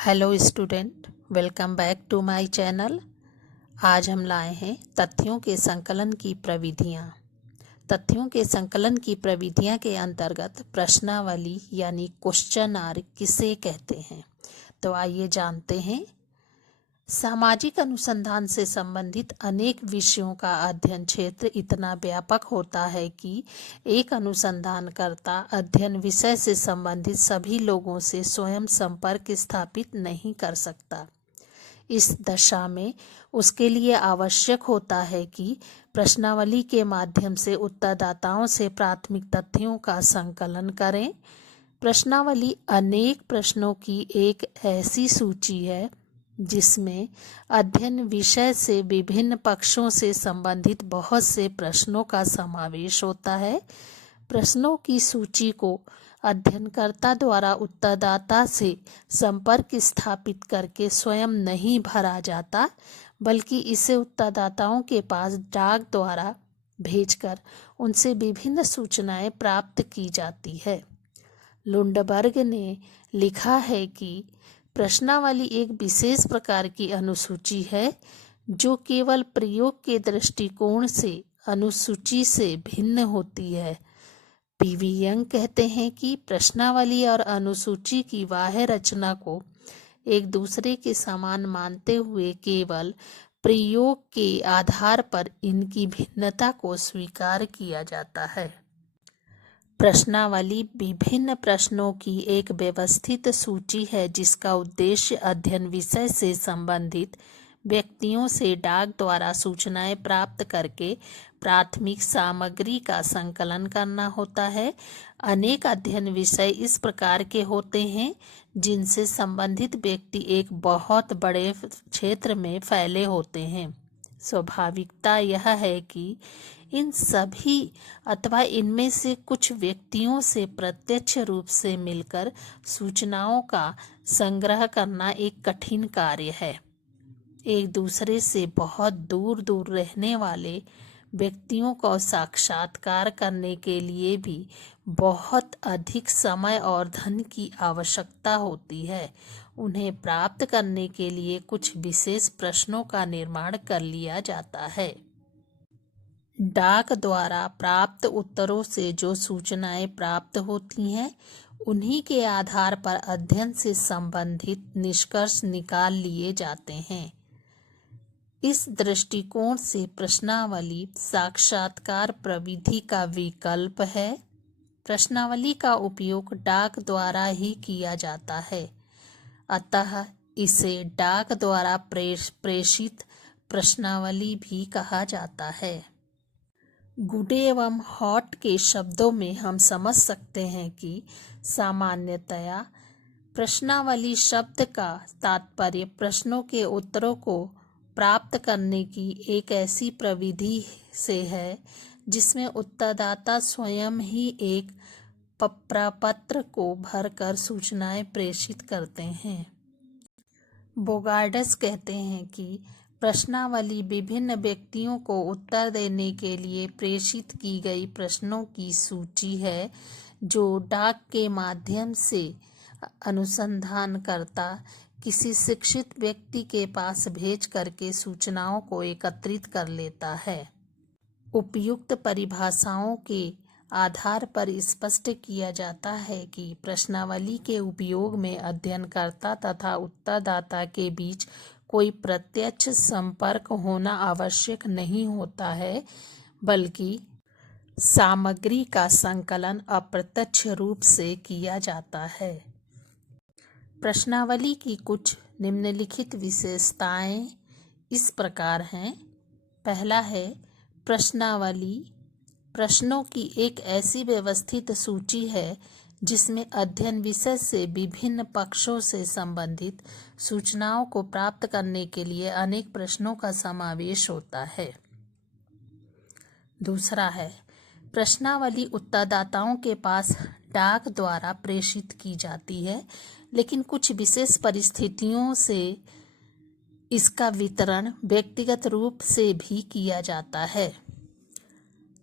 Hello student, welcome back to my channel. आज हम लाए हैं तथ्यों के संकलन की प्रविधियाँ। तथ्यों के संकलन की प्रविधियाँ के अंतर्गत प्रश्नावली यानी क्वेश्चनार किसे कहते हैं, तो आइए जानते हैं। सामाजिक अनुसंधान से संबंधित अनेक विषयों का अध्ययन क्षेत्र इतना व्यापक होता है कि एक अनुसंधानकर्ता अध्ययन विषय से संबंधित सभी लोगों से स्वयं संपर्क स्थापित नहीं कर सकता। इस दशा में उसके लिए आवश्यक होता है कि प्रश्नावली के माध्यम से उत्तरदाताओं से प्राथमिक तथ्यों का संकलन करें। प्रश्नावली अनेक प्रश्नों की एक ऐसी सूची है जिसमें अध्ययन विषय से विभिन्न पक्षों से संबंधित बहुत से प्रश्नों का समावेश होता है। प्रश्नों की सूची को अध्ययनकर्ता द्वारा उत्तरदाता से संपर्क स्थापित करके स्वयं नहीं भरा जाता, बल्कि इसे उत्तरदाताओं के पास डाक द्वारा भेजकर उनसे विभिन्न सूचनाएं प्राप्त की जाती है। लुंडबर्ग ने लिखा है कि प्रश्नावली एक विशेष प्रकार की अनुसूची है जो केवल प्रयोग के दृष्टिकोण से अनुसूची से भिन्न होती है। पीवी यंग कहते हैं कि प्रश्नावली और अनुसूची की बाह्य रचना को एक दूसरे के समान मानते हुए केवल प्रयोग के आधार पर इनकी भिन्नता को स्वीकार किया जाता है। प्रश्नावली विभिन्न प्रश्नों की एक व्यवस्थित सूची है जिसका उद्देश्य अध्ययन विषय से संबंधित व्यक्तियों से डाक द्वारा सूचनाएं प्राप्त करके प्राथमिक सामग्री का संकलन करना होता है। अनेक अध्ययन विषय इस प्रकार के होते हैं जिनसे संबंधित व्यक्ति एक बहुत बड़े क्षेत्र में फैले होते हैं। स्वाभाविकता यह है कि इन सभी अथवा इनमें से कुछ व्यक्तियों से प्रत्यक्ष रूप से मिलकर सूचनाओं का संग्रह करना एक कठिन कार्य है। एक दूसरे से बहुत दूर दूर रहने वाले व्यक्तियों को साक्षात्कार करने के लिए भी बहुत अधिक समय और धन की आवश्यकता होती है। उन्हें प्राप्त करने के लिए कुछ विशेष प्रश्नों का निर्माण कर लिया जाता है। डाक द्वारा प्राप्त उत्तरों से जो सूचनाएं प्राप्त होती हैं, उन्हीं के आधार पर अध्ययन से संबंधित निष्कर्ष निकाल लिए जाते हैं। इस दृष्टिकोण से प्रश्नावली साक्षात्कार प्रविधि का विकल्प है। प्रश्नावली का उपयोग डाक द्वारा ही किया जाता है, अतः इसे डाक द्वारा प्रेषित प्रश्नावली भी कहा जाता है। गुड एवं हॉट के शब्दों में हम समझ सकते हैं कि सामान्यतया प्रश्नावली शब्द का तात्पर्य प्रश्नों के उत्तरों को प्राप्त करने की एक ऐसी प्रविधि से है जिसमें उत्तरदाता स्वयं ही एक प्रपत्र को भरकर सूचनाएं प्रेषित करते हैं। बोगार्डस कहते हैं कि प्रश्नावली विभिन्न व्यक्तियों को उत्तर देने के लिए प्रेषित की गई प्रश्नों की सूची है जो डाक के माध्यम से अनुसंधानकर्ता किसी शिक्षित व्यक्ति के पास भेज करके सूचनाओं को एकत्रित कर लेता है। उपयुक्त परिभाषाओं के आधार पर स्पष्ट किया जाता है कि प्रश्नावली के उपयोग में अध्ययनकर्ता तथा उत्तरदाता के बीच कोई प्रत्यक्ष संपर्क होना आवश्यक नहीं होता है, बल्कि सामग्री का संकलन अप्रत्यक्ष रूप से किया जाता है। प्रश्नावली की कुछ निम्नलिखित विशेषताएं इस प्रकार हैं। पहला है, प्रश्नावली प्रश्नों की एक ऐसी व्यवस्थित सूची है जिसमें अध्ययन विषय से विभिन्न पक्षों से संबंधित सूचनाओं को प्राप्त करने के लिए अनेक प्रश्नों का समावेश होता है। दूसरा है, प्रश्नावली उत्तरदाताओं के पास डाक द्वारा प्रेषित की जाती है, लेकिन कुछ विशेष परिस्थितियों से इसका वितरण व्यक्तिगत रूप से भी किया जाता है।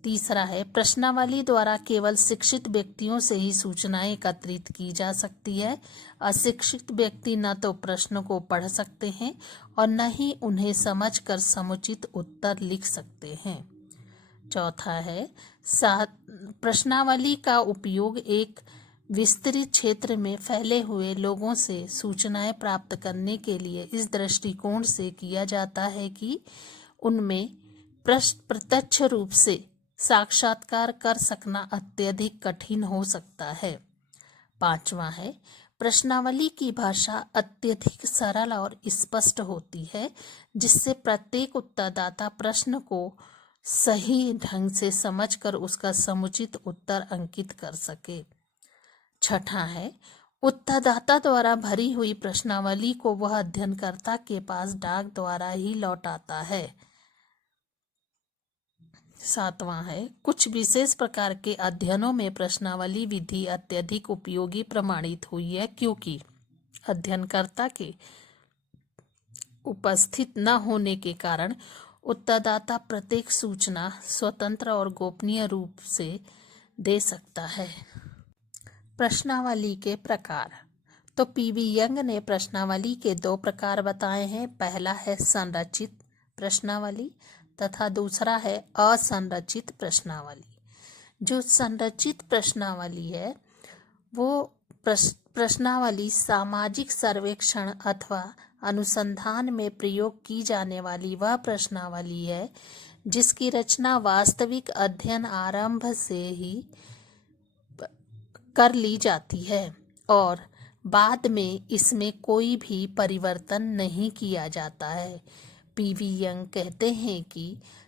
तीसरा है, प्रश्नावली द्वारा केवल शिक्षित व्यक्तियों से ही सूचनाएं एकत्रित की जा सकती है। अशिक्षित व्यक्ति न तो प्रश्न को पढ़ सकते हैं और न ही उन्हें समझकर समुचित उत्तर लिख सकते हैं। चौथा है, प्रश्नावली का उपयोग एक विस्तृत क्षेत्र में फैले हुए लोगों से सूचनाएं प्राप्त करने के लिए इस दृष्टिकोण से किया जाता है कि उनमें प्रत्यक्ष रूप से साक्षात्कार कर सकना अत्यधिक कठिन हो सकता है। पांचवा है, प्रश्नावली की भाषा अत्यधिक सरल और स्पष्ट होती है, जिससे प्रत्येक उत्तरदाता प्रश्न को सही ढंग से समझकर उसका समुचित उत्तर अंकित कर सके। छठा है, उत्तरदाता द्वारा भरी हुई प्रश्नावली को वह अध्ययनकर्ता के पास डाक द्वारा ही लौटाता है। सातवां है, कुछ विशेष प्रकार के अध्ययनों में प्रश्नावली विधि अत्यधिक उपयोगी प्रमाणित हुई है, क्योंकि अध्ययनकर्ता के उपस्थित न होने के कारण उत्तरदाता प्रत्येक सूचना स्वतंत्र और गोपनीय रूप से दे सकता है। प्रश्नावली के प्रकार। तो पीवी यंग ने प्रश्नावली के 2 प्रकार बताए हैं। पहला है संरचित प्रश्नावली तथा दूसरा है असंरचित प्रश्नावली। जो संरचित प्रश्नावली है वो प्रश्नावली सामाजिक सर्वेक्षण अथवा अनुसंधान में प्रयोग की जाने वाली वह प्रश्नावली है जिसकी रचना वास्तविक अध्ययन आरंभ से ही कर ली जाती है और बाद में इसमें कोई भी परिवर्तन नहीं किया जाता है। पीवी यंग कहते हैं कि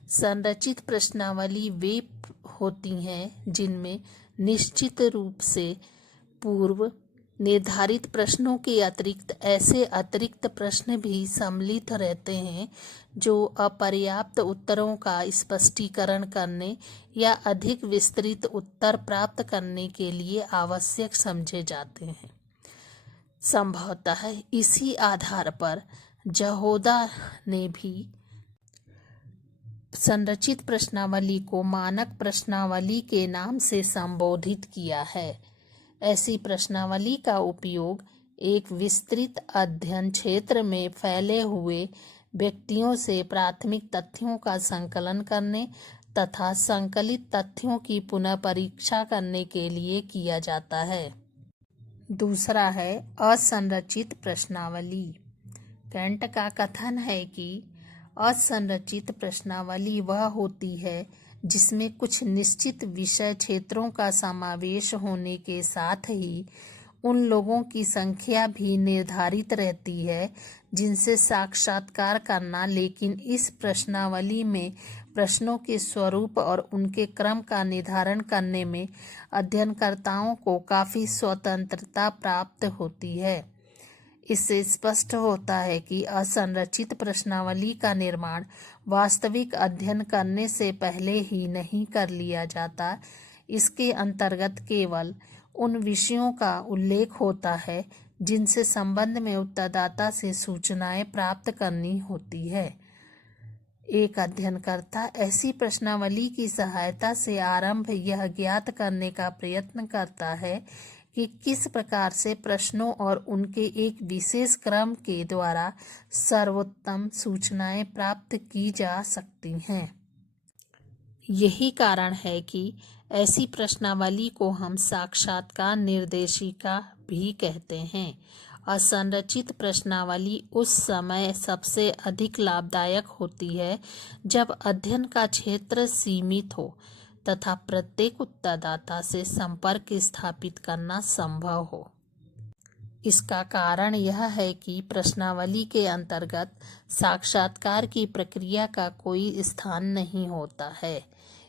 संरचित प्रश्नावली वे होती हैं जिनमें निश्चित रूप से पूर्व निर्धारित प्रश्नों के अतिरिक्त ऐसे अतिरिक्त प्रश्न भी सम्मिलित रहते हैं जो अपर्याप्त उत्तरों का स्पष्टीकरण करने या अधिक विस्तृत उत्तर प्राप्त करने के लिए आवश्यक समझे जाते हैं। संभवतः इसी आधार पर जहोदा ने भी संरचित प्रश्नावली को मानक प्रश्नावली के नाम से संबोधित किया है। ऐसी प्रश्नावली का उपयोग एक विस्तृत अध्ययन क्षेत्र में फैले हुए व्यक्तियों से प्राथमिक तथ्यों का संकलन करने तथा संकलित तथ्यों की पुनः परीक्षा करने के लिए किया जाता है। दूसरा है असंरचित प्रश्नावली। कैंट का कथन है कि असंरचित प्रश्नावली वह होती है जिसमें कुछ निश्चित विषय क्षेत्रों का समावेश होने के साथ ही उन लोगों की संख्या भी निर्धारित रहती है जिनसे साक्षात्कार करना, लेकिन इस प्रश्नावली में प्रश्नों के स्वरूप और उनके क्रम का निर्धारण करने में अध्ययनकर्ताओं को काफ़ी स्वतंत्रता प्राप्त होती है। इससे स्पष्ट होता है कि असंरचित प्रश्नावली का निर्माण वास्तविक अध्ययन करने से पहले ही नहीं कर लिया जाता। इसके अंतर्गत केवल उन विषयों का उल्लेख होता है जिनसे संबंध में उत्तरदाता से सूचनाएं प्राप्त करनी होती है। एक अध्ययनकर्ता ऐसी प्रश्नावली की सहायता से आरंभ यह ज्ञात करने का प्रयत्न करता है कि किस प्रकार से प्रश्नों और उनके एक विशेष क्रम के द्वारा सर्वोत्तम सूचनाएं प्राप्त की जा सकती हैं। यही कारण है कि ऐसी प्रश्नावली को हम साक्षात्कार निर्देशिका भी कहते हैं। असंरचित प्रश्नावली उस समय सबसे अधिक लाभदायक होती है जब अध्ययन का क्षेत्र सीमित हो तथा प्रत्येक उत्तरदाता से संपर्क स्थापित करना संभव हो। इसका कारण यह है कि प्रश्नावली के अंतर्गत साक्षात्कार की प्रक्रिया का कोई स्थान नहीं होता है।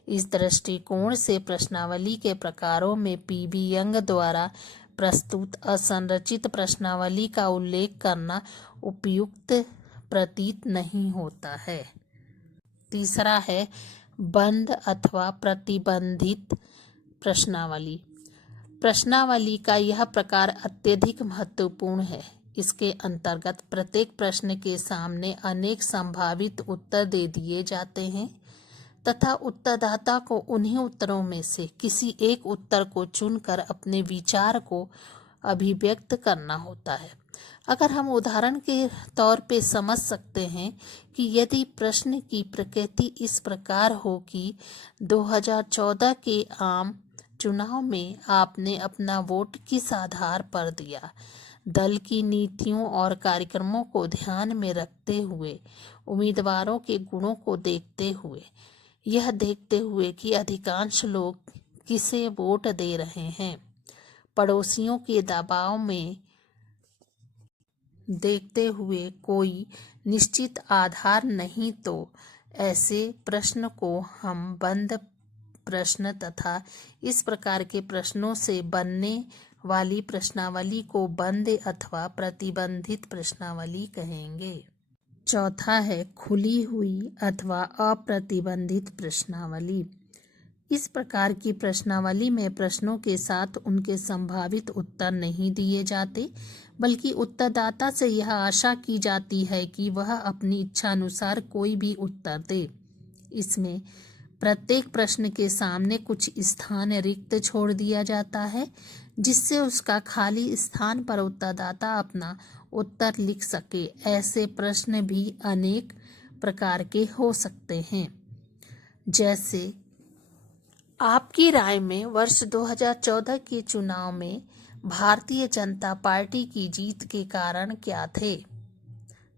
इस दृष्टिकोण से प्रश्नावली के प्रकारों में पीवी यंग द्वारा प्रस्तुत असंरचित प्रश्नावली का उल्लेख करना उपयुक्त प्रतीत नहीं होता है। तीसरा है बंद अथवा प्रतिबंधित प्रश्नावली। प्रश्नावली का यह प्रकार अत्यधिक महत्वपूर्ण है। इसके अंतर्गत प्रत्येक प्रश्न के सामने अनेक संभावित उत्तर दे दिए जाते हैं तथा उत्तरदाता को उन्हीं उत्तरों में से किसी एक उत्तर को चुनकर अपने विचार को अभिव्यक्त करना होता है। अगर हम उदाहरण के तौर पे समझ सकते हैं कि यदि प्रश्न की प्रकृति इस प्रकार हो कि 2014 के आम चुनाव में आपने अपना वोट किस आधार पर दिया, दल की नीतियों और कार्यक्रमों को ध्यान में रखते हुए, उम्मीदवारों के गुणों को देखते हुए, यह देखते हुए कि अधिकांश लोग किसे वोट दे रहे हैं, पड़ोसियों के दबाव में देखते हुए कोई निश्चित आधार नहीं, तो ऐसे प्रश्न को हम बंद प्रश्न तथा इस प्रकार के प्रश्नों से बनने वाली प्रश्नावली को बंद अथवा प्रतिबंधित प्रश्नावली कहेंगे। चौथा है खुली हुई अथवा अप्रतिबंधित प्रश्नावली। इस प्रकार की प्रश्नावली में प्रश्नों के साथ उनके संभावित उत्तर नहीं दिए जाते, बल्कि उत्तरदाता से यह आशा की जाती है कि वह अपनी इच्छा अनुसार कोई भी उत्तर दे। इसमें प्रत्येक प्रश्न के सामने कुछ स्थान रिक्त छोड़ दिया जाता है, जिससे उसका खाली स्थान पर उत्तरदाता अपना उत्तर लिख सके। ऐसे प्रश्न भी अनेक प्रकार के हो सकते हैं, जैसे आपकी राय में वर्ष 2014 के चुनाव में भारतीय जनता पार्टी की जीत के कारण क्या थे?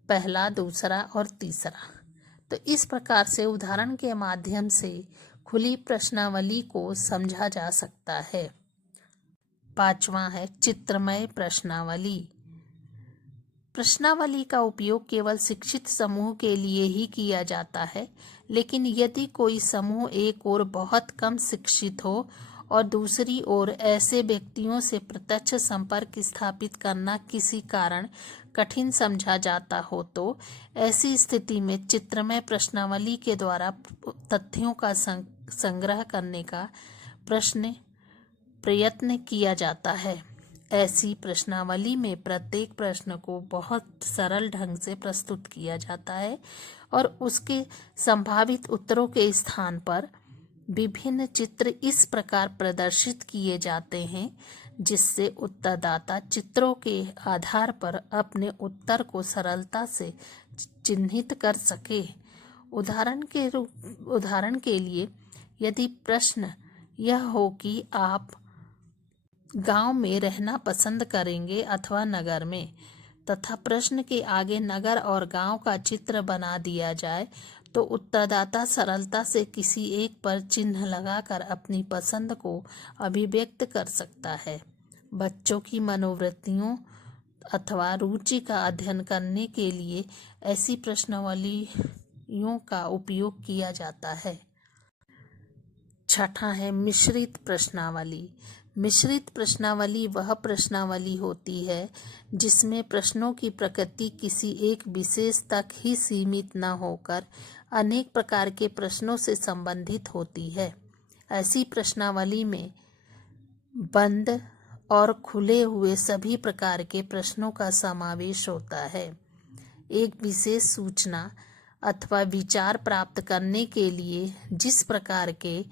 पहला, दूसरा और तीसरा। तो इस प्रकार से उदाहरण के माध्यम से खुली प्रश्नावली को समझा जा सकता है। पांचवा है चित्रमय प्रश्नावली। प्रश्नावली का उपयोग केवल शिक्षित समूह के लिए ही किया जाता है, लेकिन यदि कोई समूह एक ओर बहुत कम शिक्षित हो और दूसरी ओर ऐसे व्यक्तियों से प्रत्यक्ष संपर्क स्थापित करना किसी कारण कठिन समझा जाता हो, तो ऐसी स्थिति में चित्रमय प्रश्नावली के द्वारा तथ्यों का संग्रह करने का प्रयत्न किया जाता है। ऐसी प्रश्नावली में प्रत्येक प्रश्न को बहुत सरल ढंग से प्रस्तुत किया जाता है और उसके संभावित उत्तरों के स्थान पर विभिन्न चित्र इस प्रकार प्रदर्शित किए जाते हैं, जिससे उत्तरदाता चित्रों के आधार पर अपने उत्तर को सरलता से चिन्हित कर सके। उदाहरण के लिए यदि प्रश्न यह हो कि आप गांव में रहना पसंद करेंगे अथवा नगर में, तथा प्रश्न के आगे नगर और गांव का चित्र बना दिया जाए, तो उत्तरदाता सरलता से किसी एक पर चिन्ह लगाकर अपनी पसंद को अभिव्यक्त कर सकता है। बच्चों की मनोवृत्तियों अथवा रुचि का अध्ययन करने के लिए ऐसी प्रश्नावलियों का उपयोग किया जाता है। छठा है मिश्रित प्रश्नावली। मिश्रित प्रश्नावली वह प्रश्नावली होती है जिसमें प्रश्नों की प्रकृति किसी एक विशेष तक ही सीमित न होकर अनेक प्रकार के प्रश्नों से संबंधित होती है। ऐसी प्रश्नावली में बंद और खुले हुए सभी प्रकार के प्रश्नों का समावेश होता है। एक विशेष सूचना अथवा विचार प्राप्त करने के लिए जिस प्रकार के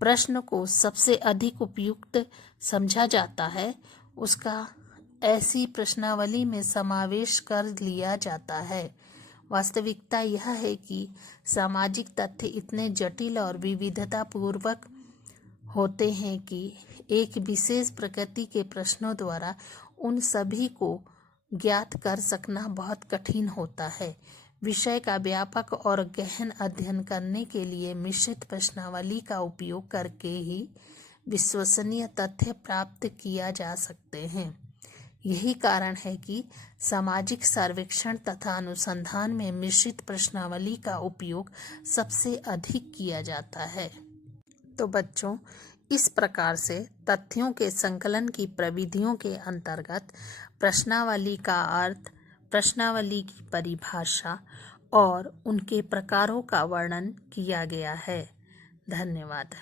प्रश्न को सबसे अधिक उपयुक्त समझा जाता है, उसका ऐसी प्रश्नावली में समावेश कर लिया जाता है। वास्तविकता यह है कि सामाजिक तथ्य इतने जटिल और विविधतापूर्वक होते हैं कि एक विशेष प्रकृति के प्रश्नों द्वारा उन सभी को ज्ञात कर सकना बहुत कठिन होता है। विषय का व्यापक और गहन अध्ययन करने के लिए मिश्रित प्रश्नावली का उपयोग करके ही विश्वसनीय तथ्य प्राप्त किया जा सकते हैं। यही कारण है कि सामाजिक सर्वेक्षण तथा अनुसंधान में मिश्रित प्रश्नावली का उपयोग सबसे अधिक किया जाता है। तो बच्चों, इस प्रकार से तथ्यों के संकलन की प्रविधियों के अंतर्गत प्रश्नावली का अर्थ, प्रश्नावली की परिभाषा और उनके प्रकारों का वर्णन किया गया है। धन्यवाद।